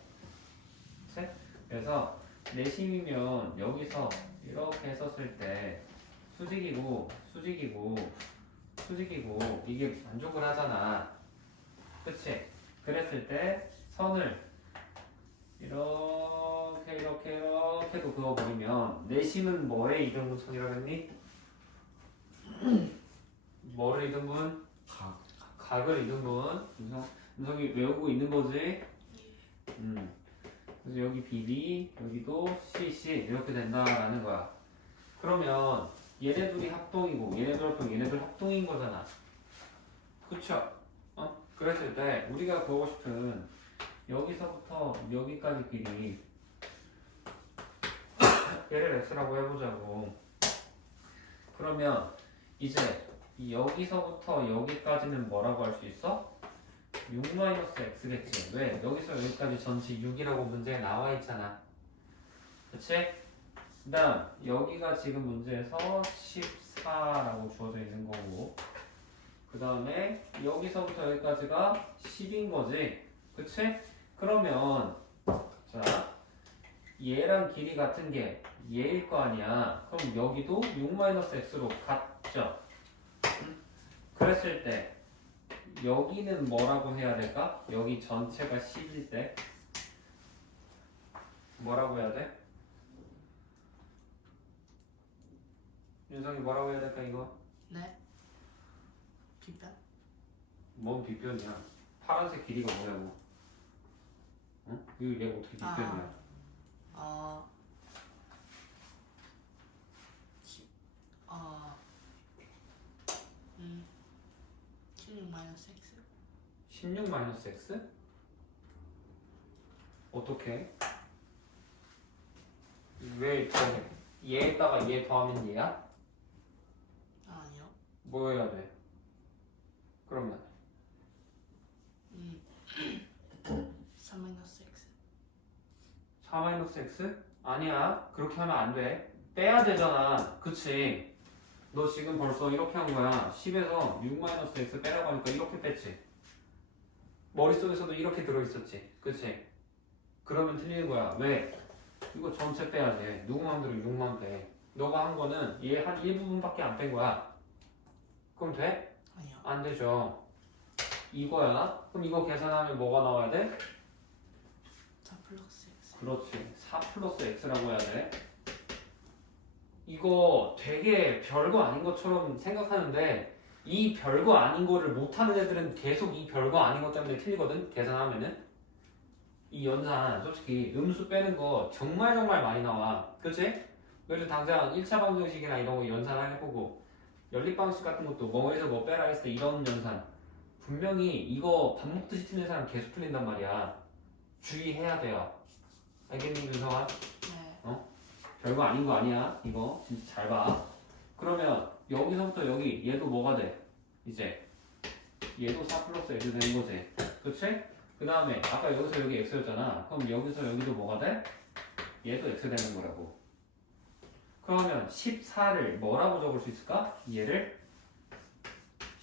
그래서 내심이면 여기서 이렇게 썼을 때 수직이고 이게 만족을 하잖아. 그치? 그랬을 때 선을 이렇게도 그어버리면 내심은 뭐의 이등분선이라고 했니? 뭐를 이등분? 각. 각을 이등분. 윤성이 외우고 있는 거지? 그래서 여기 BB, 여기도 CC 이렇게 된다라는 거야. 그러면 얘네들이 합동이고 얘네들 합동인 거잖아. 그쵸? 그랬을 때 우리가 구하고 싶은 여기서부터 여기까지 길이 얘를 x라고 해보자고. 그러면 이제 여기서부터 여기까지는 뭐라고 할 수 있어? 6-x겠지. 왜? 여기서 여기까지 전체 6이라고 문제에 나와 있잖아. 그치? 그 다음 여기가 지금 문제에서 14라고 주어져 있는 거고, 그 다음에 여기서부터 여기까지가 10인 거지. 그치? 그러면 자 얘랑 길이 같은 게 얘일 거 아니야. 그럼 여기도 6-x로 같죠? 그랬을 때 여기는 뭐라고 해야 될까? 여기 전체가 10일 때 뭐라고 해야 돼? 윤성이 뭐라고 해야 될까 이거? 네. 뒷변? 뭔 뒷변이야? 파란색 길이가 뭐냐고? 응? 이거 얘가 어떻게 뒷변이야? 어. 어. 16-x? 16-x? 어떻게? 왜 더해? 얘에다가 얘 더하면 얘야? 아니요. 뭐 해야 돼? 그러면 3-x? 4-x? 아니야. 그렇게 하면 안 돼. 빼야 되잖아. 그치? 너 지금 벌써 이렇게 한 거야. 10에서 6-x 빼라고 하니까 이렇게 뺐지. 머릿속에서도 이렇게 들어있었지. 그치? 그러면 틀리는 거야. 왜? 이거 전체 빼야지. 누구 맘대로 6만 빼. 너가 한 거는 얘 한 일부분밖에 안 뺀 거야. 그럼 돼? 아니요. 안 되죠. 이거야. 그럼 이거 계산하면 뭐가 나와야 돼? 4+x. 그렇지. 4+x라고 해야 돼. 이거 되게 별거 아닌 것처럼 생각하는데 이 별거 아닌 거를 못하는 애들은 계속 이 별거 아닌 것 때문에 틀리거든. 계산하면은 이 연산 솔직히 음수 빼는 거 정말 많이 나와. 그치? 그래서 당장 1차 방정식이나 이런 거 연산 해보고 연립방식 같은 것도 뭐에서 뭐 빼라 했을 때 이런 연산 분명히 이거 밥 먹듯이 틀리는 사람 계속 틀린단 말이야. 주의해야 돼요. 알겠니 윤성아? 네. 별거 아닌 거 아니야. 이거 진짜 잘 봐. 그러면 여기서부터 여기 얘도 뭐가 돼? 이제 얘도 4+x 되는 거지. 그치? 그 다음에 아까 여기서 여기 x였잖아. 그럼 여기서 여기도 뭐가 돼? 얘도 x 되는 거라고. 그러면 14를 뭐라고 적을 수 있을까? 얘를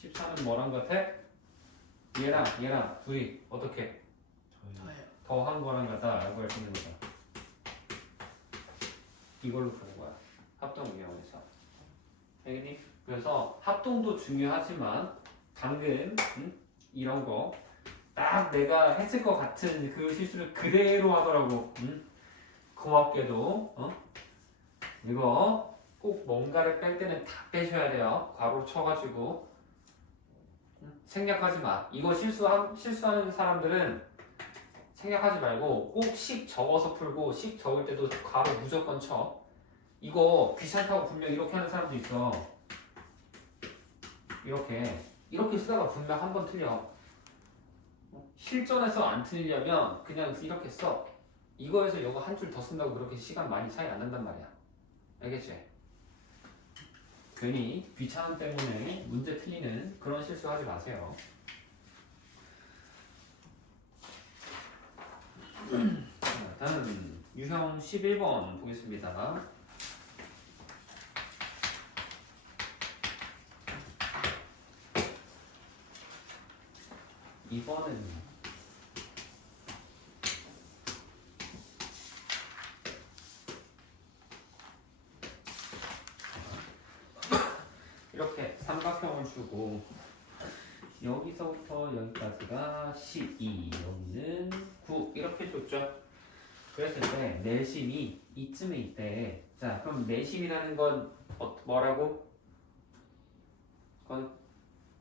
14는 뭐랑 같아? 얘랑 둘이 어떻게 더해요. 더한 거랑 같다 라고 할 수 있는 거다. 이걸로 푸는 거야. 합동 이용해서. 알겠니? 그래서 합동도 중요하지만 방금 이런 거 딱 내가 했을 것 같은 그 실수를 그대로 하더라고. 고맙게도 이거 꼭 뭔가를 뺄 때는 다 빼셔야 돼요. 괄호 쳐가지고 생략하지 마. 이거 실수하는 사람들은 생략하지 말고 꼭 식 적어서 풀고 식 적을 때도 괄호 무조건 쳐. 이거 귀찮다고 분명 이렇게 하는 사람도 있어. 이렇게 쓰다가 분명 한 번 틀려. 실전에서 안 틀리려면 그냥 이렇게 써. 이거에서 이거 한 줄 더 쓴다고 그렇게 시간 많이 차이 안 난단 말이야. 알겠지? 괜히 귀찮음 때문에 문제 틀리는 그런 실수 하지 마세요. 다음 유형 11번 보겠습니다. 이번은 주고 여기서부터 여기까지가 12 여기는 9 이렇게 줬죠. 그랬을 때 내심이 이쯤에 있대. 자 그럼 내심이라는 건 뭐라고?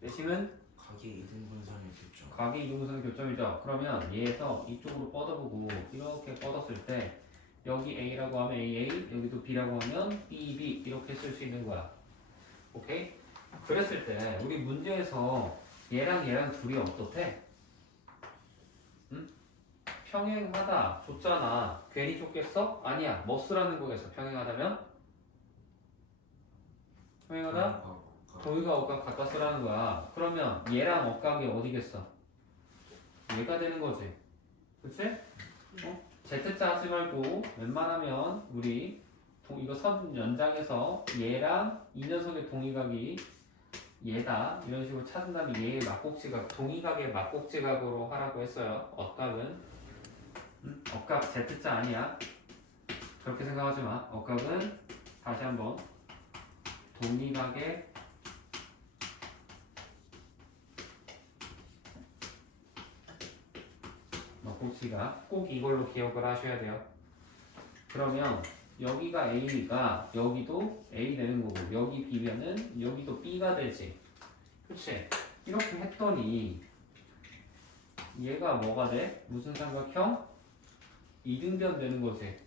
내심은 가게 이등분선의 교점. 각의 이등분선의 교점이죠. 그러면 얘에서 이쪽으로 뻗어보고 이렇게 뻗었을 때 여기 A라고 하면 AA, 여기도 B라고 하면 BB 이렇게 쓸 수 있는 거야. 오케이? 그랬을 때 우리 문제에서 얘랑 둘이 어떻대? 응? 평행하다 줬잖아. 괜히 줬겠어? 아니야. 뭐 쓰라는 거겠어? 평행하다면? 평행하다? 동의가 억각 갖다 쓰라는 거야. 그러면 얘랑 억각이 어디겠어? 얘가 되는 거지. 그치? 네. Z자 하지 말고 웬만하면 우리 이거 선 연장해서 얘랑 이 녀석의 동의각이 얘다 이런 식으로 찾은 다음에 얘의 막곡지각 동의각의 막곡지각으로 하라고 했어요. 억각은 억각 Z자 아니야. 그렇게 생각하지 마. 억각은 다시 한번 동의각의 막곡지각 꼭 이걸로 기억을 하셔야 돼요. 그러면 여기가 A가 여기도 A 되는 거고 여기 B면은 여기도 B가 되지. 그치? 이렇게 했더니 얘가 뭐가 돼? 무슨 삼각형? 이등변 되는 거지.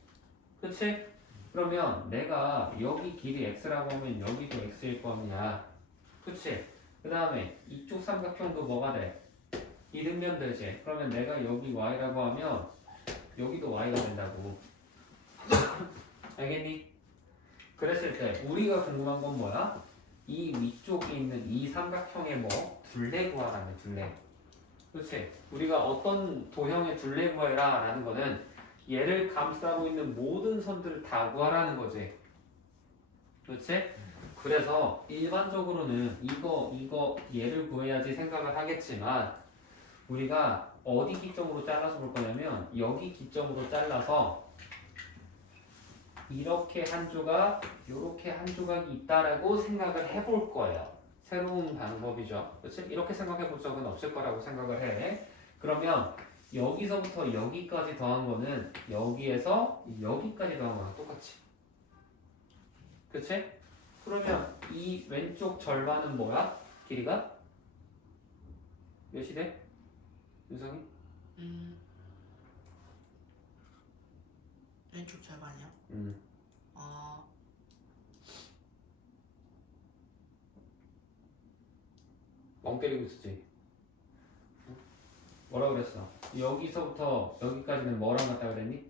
그치? 그러면 내가 여기 길이 X라고 하면 여기도 X일 거 아니야. 그치? 그 다음에 이쪽 삼각형도 뭐가 돼? 이등변 되지. 그러면 내가 여기 Y라고 하면 여기도 Y가 된다고. 알겠니? 그랬을 때 우리가 궁금한 건 뭐야? 이 위쪽에 있는 이 삼각형의 뭐? 둘레 구하라는 둘레. 그렇지? 우리가 어떤 도형의 둘레 구해라 라는 거는 얘를 감싸고 있는 모든 선들을 다 구하라는 거지. 그렇지? 그래서 일반적으로는 이거 얘를 구해야지 생각을 하겠지만 우리가 어디 기점으로 잘라서 볼 거냐면 여기 기점으로 잘라서 이렇게 한 조각, 이렇게 한 조각이 있다라고 생각을 해볼 거예요. 새로운 방법이죠. 그렇지? 이렇게 생각해 볼 적은 없을 거라고 생각을 해. 그러면 여기서부터 여기까지 더한 거는 여기에서 여기까지 더한 거랑 똑같이. 그렇지? 그러면 이 왼쪽 절반은 뭐야? 길이가? 몇이 돼? 윤성이? 왼쪽 절반이요? 어, 멍 때리고 있었지. 뭐라 그랬어? 여기서부터 여기까지는 뭐랑 같다 그랬니?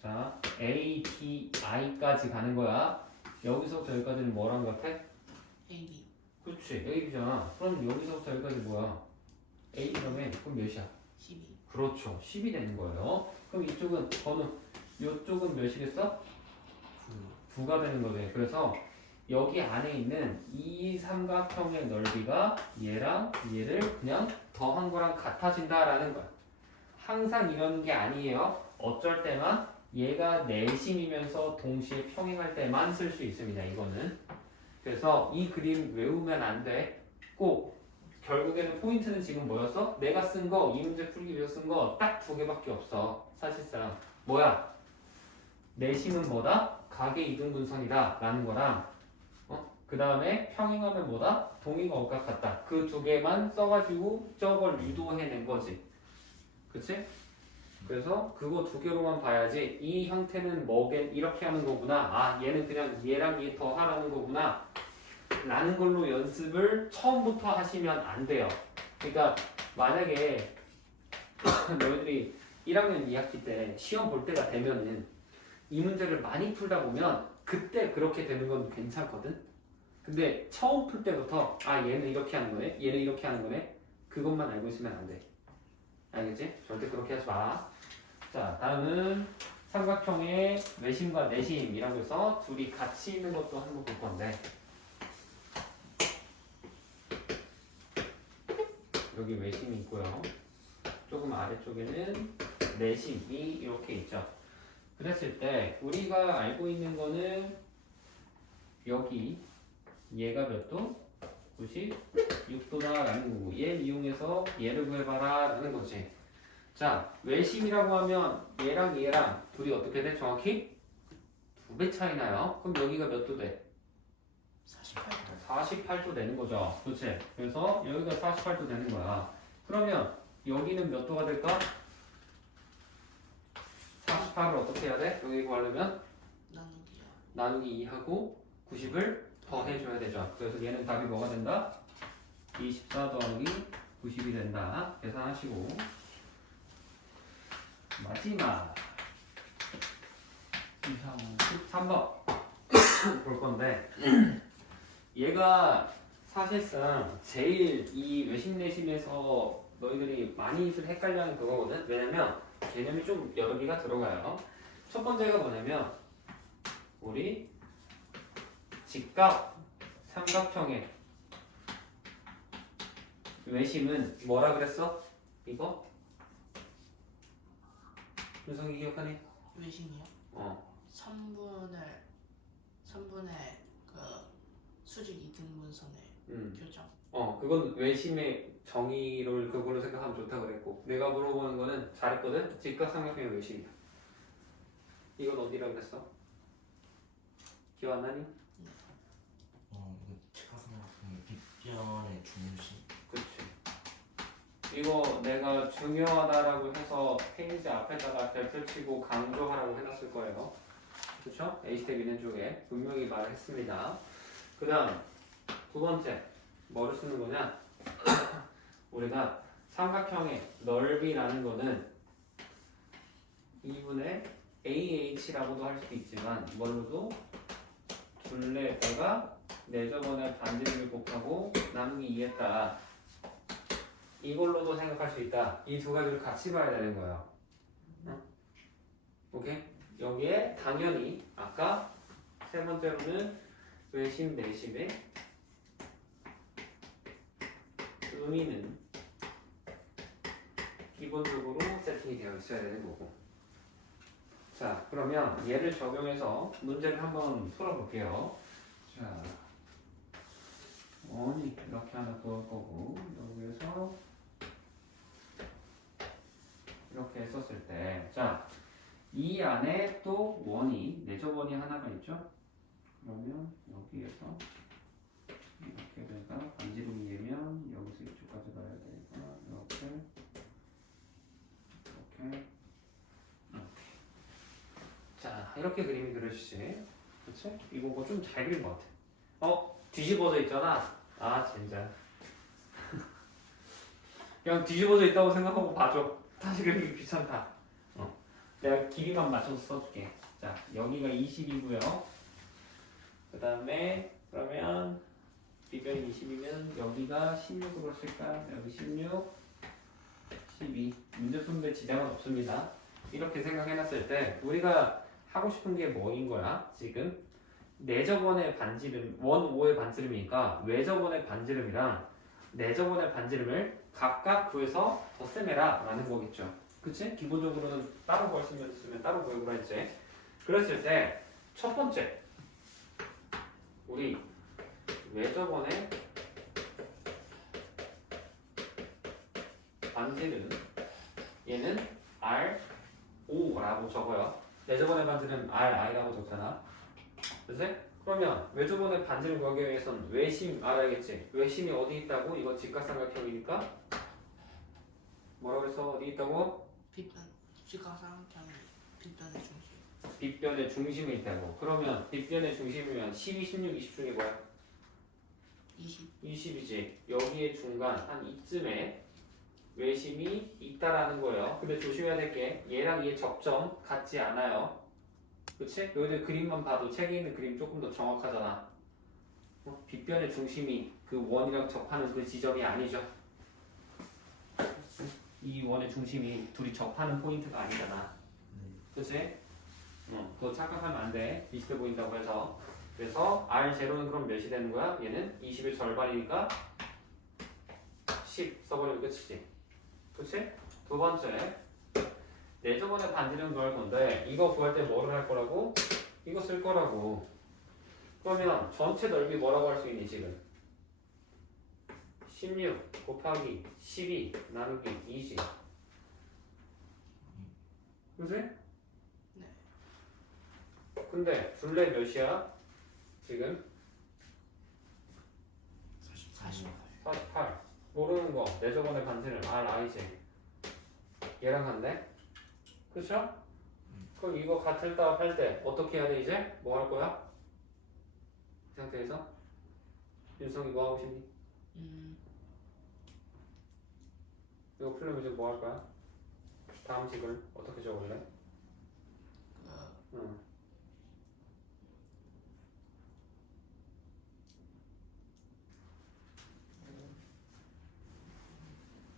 자, A, B, I까지 가는 거야. 여기서부터 여기까지는 뭐랑 같아? AB. 그렇지, A, B잖아. 그럼 여기서부터 여기까지 뭐야? A, B라면 그럼 몇이야? 12. 그렇죠, 10이 되는 거예요. 그럼 이쪽은 번호, 이쪽은 몇이 됐어? 9가 되는 거지. 그래서 여기 안에 있는 이 삼각형의 넓이가 얘랑 얘를 그냥 더한 거랑 같아진다라는 거야. 항상 이런 게 아니에요. 어쩔 때만 얘가 내심이면서 동시에 평행할 때만 쓸 수 있습니다. 이거는. 그래서 이 그림 외우면 안 돼. 꼭 결국에는 포인트는 지금 뭐였어? 내가 쓴 거, 이 문제 풀기 위해서 쓴 거 딱 두 개밖에 없어. 사실상 뭐야? 내심은 뭐다? 각의 이등분선이다 라는 거랑 그 다음에 평행하면 뭐다? 동의가 억각 같다. 그 두 개만 써가지고 저걸 유도해낸 거지. 그치? 그래서 그거 두 개로만 봐야지 이 형태는 뭐게 이렇게 하는 거구나. 아 얘는 그냥 얘랑 얘 더 하라는 거구나 라는 걸로 연습을 처음부터 하시면 안 돼요. 그러니까 만약에 너희들이 1학년 2학기 때 시험 볼 때가 되면은 이 문제를 많이 풀다 보면 그때 그렇게 되는 건 괜찮거든. 근데 처음 풀 때부터 아 얘는 이렇게 하는 거네, 얘는 이렇게 하는 거네, 그것만 알고 있으면 안 돼. 알겠지? 절대 그렇게 하지 마. 자, 다음은 삼각형의 외심과 내심이라고 해서 둘이 같이 있는 것도 한번 볼 건데 여기 외심이 있고요. 조금 아래쪽에는 내심이 이렇게 있죠. 그랬을 때 우리가 알고 있는 거는 여기 얘가 몇 도? 96도다라는 거고 얘 이용해서 얘를 구해봐라 라는 거지. 자, 외심이라고 하면 얘랑 둘이 어떻게 돼? 정확히 2배 차이 나요. 그럼 여기가 몇 도 돼? 48도. 48도 되는 거죠. 그렇지? 그래서 여기가 48도 되는 거야. 그러면 여기는 몇 도가 될까? 48을 어떻게 해야 돼? 여기 구하려면 나누기요. 나누기 2하고 90을 더해줘야 되죠. 그래서 얘는 답이 뭐가 된다? 24 더하기 90이 된다. 계산하시고 마지막 13번 볼 건데 얘가 사실상 제일 이 외심 내심에서 너희들이 많이 헷갈려하는 그거거든. 왜냐면 개념이 좀 여러 개가 들어가요. 첫 번째가 뭐냐면 우리 직각 삼각형의 외심은 뭐라 그랬어? 이거? 윤성이 기억하니? 외심이요? 어. 3분의 그 수직 이등분선의 교정. 그건 외심의 정의를 그걸로 생각하면 좋다 그랬고 내가 물어보는 거는 잘했거든? 직각삼각형의 외심이야. 이건 어디라 그랬어? 기억 안 나니? 이거 직각삼각형의 빗변의 중심. 그치. 이거 내가 중요하다라고 해서 페이지 앞에다가 별표 치고 강조하라고 해놨을 거예요. 그쵸? A스텝 있는 쪽에 분명히 말을 했습니다. 그 다음 두 번째 뭐를 쓰는 거냐? 우리가 삼각형의 넓이라는 거는 2분의 AH라고도 할 수도 있지만 뭘로도 둘레에다가 내저번에 반지름을 곱하고 나누기 2했다. 이걸로도 생각할 수 있다. 이 두 가지를 같이 봐야 되는 거예요. 응? 오케이? 여기에 당연히 아까 세 번째로는 외심 내심의 의미는 기본적으로 세팅이 되어 있어야 되는 거고. 자, 그러면 얘를 적용해서 문제를 한번 풀어볼게요. 자, 원이 이렇게 하나 구할 거고 여기에서 이렇게 했었을 때, 자, 이 안에 또 원이 내저번이 하나가 있죠? 그러면 여기에서 이렇게 내가 반지름이 얘면 여기서 이쪽까지 가야 되니까 이렇게 자, 이렇게 그림이 그려지지. 그치? 이거 뭐 좀 잘 그린 것 같아. 뒤집어져 있잖아. 아, 진짜. 그냥 뒤집어져 있다고 생각하고 봐줘. 다시 그리기 귀찮다. 내가 길이만 맞춰서 써줄게. 자, 여기가 20이고요. 그 다음에 그러면 비변이 20이면 여기가 16으로 쓸까? 여기 16, 12. 문제 푸는데 지장은 없습니다. 이렇게 생각해놨을 때 우리가 하고 싶은 게 뭐인 거야? 지금 내저번의 반지름, 원 5의 반지름이니까 외저번의 반지름이랑 내저번의 반지름을 각각 구해서 덧셈해라 라는 거겠죠. 그치? 기본적으로는 따로 구할 수 있으면 따로 구해보라 했지. 그랬을 때 첫 번째 우리 외저번의 반지름 얘는 R5라고 적어요. 내저번의 반지름 RI라고 적잖아. 그치? 그러면 외저번의 반지름 구하기 위해서는 외심 알아야겠지. 외심이 어디 있다고? 이거 직각삼각형이니까 뭐라고 해서 어디 있다고? 빗변. 직각삼각형의 빗변의 중심. 빗변의 중심에 있다고. 그러면 빗변의 중심이면 12, 16, 20 중에 뭐야? 20. 20이지. 여기에 중간 한 이쯤에 외심이 있다라는 거예요. 근데 조심해야 될 게 얘랑 얘 접점 같지 않아요. 그치? 여기들 그림만 봐도 책에 있는 그림 조금 더 정확하잖아. 빗변의 중심이 그 원이랑 접하는 그 지점이 아니죠. 이 원의 중심이 둘이 접하는 포인트가 아니잖아. 그치? 그거 착각하면 안 돼. 비슷해 보인다고 해서. 그래서 R0는 그럼 몇이 되는 거야? 얘는 20의 절반이니까 10 써버리면 끝이지. 그치? 두 번째 내 저번에 반지름 구할 건데 이거 구할 때 뭐를 할 거라고? 이거 쓸 거라고. 그러면 전체 넓이 뭐라고 할 수 있니 지금? 16 곱하기 12 나누기 20. 그지? 네. 근데 둘레 몇이야? 지금? 48. 48. 모르는 거. 내 저번에 반지름 RI지. 얘랑 같네? 그쵸? 그럼 이거 같을 답 할 때 어떻게 해야 돼 이제? 뭐 할 거야? 이 상태에서? 윤성이 뭐 하고 싶니? 이거 풀려면 이제 뭐 할 거야? 다음 식을 어떻게 적을래? 그 응.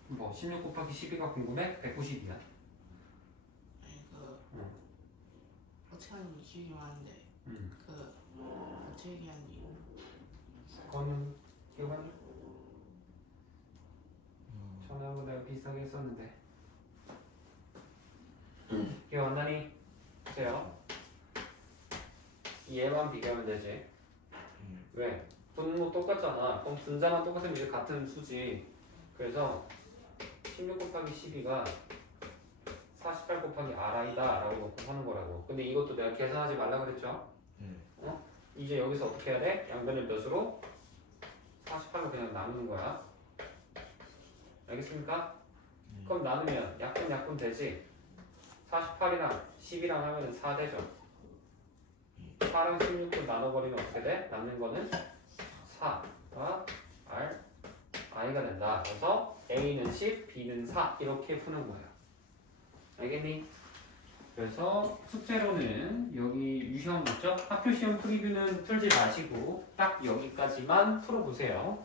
뭐 16 곱하기 12가 궁금해? 190이야. 아니 그 응. 어떻게 하는지 기억이 많은데 응. 그 어떻게 얘기하는지 그거는 기억 안 나? 전에 한번 내가 비슷하게 했었는데 기억 안 나니? 보세요. 얘만 비교하면 되지. 왜? 분모 똑같잖아. 그럼 분자만 똑같으면 이제 같은 수지. 그래서 16 곱하기 12가 48 곱하기 RI다 라고 놓고 하는 거라고. 근데 이것도 내가 계산하지 말라 그랬죠? 이제 여기서 어떻게 해야 돼? 양변을 몇으로? 48로 그냥 나누는 거야. 알겠습니까? 그럼 나누면 약분 되지? 48이랑 10이랑 하면 4 되죠? 4랑 16도 나눠버리면 어떻게 돼? 남는 거는 4가 I가 된다. 그래서 A는 10, B는 4 이렇게 푸는 거예요. 알겠니? 그래서 숙제로는 여기 유시험 있죠? 학교 시험 프리뷰는 풀지 마시고 딱 여기까지만 풀어보세요.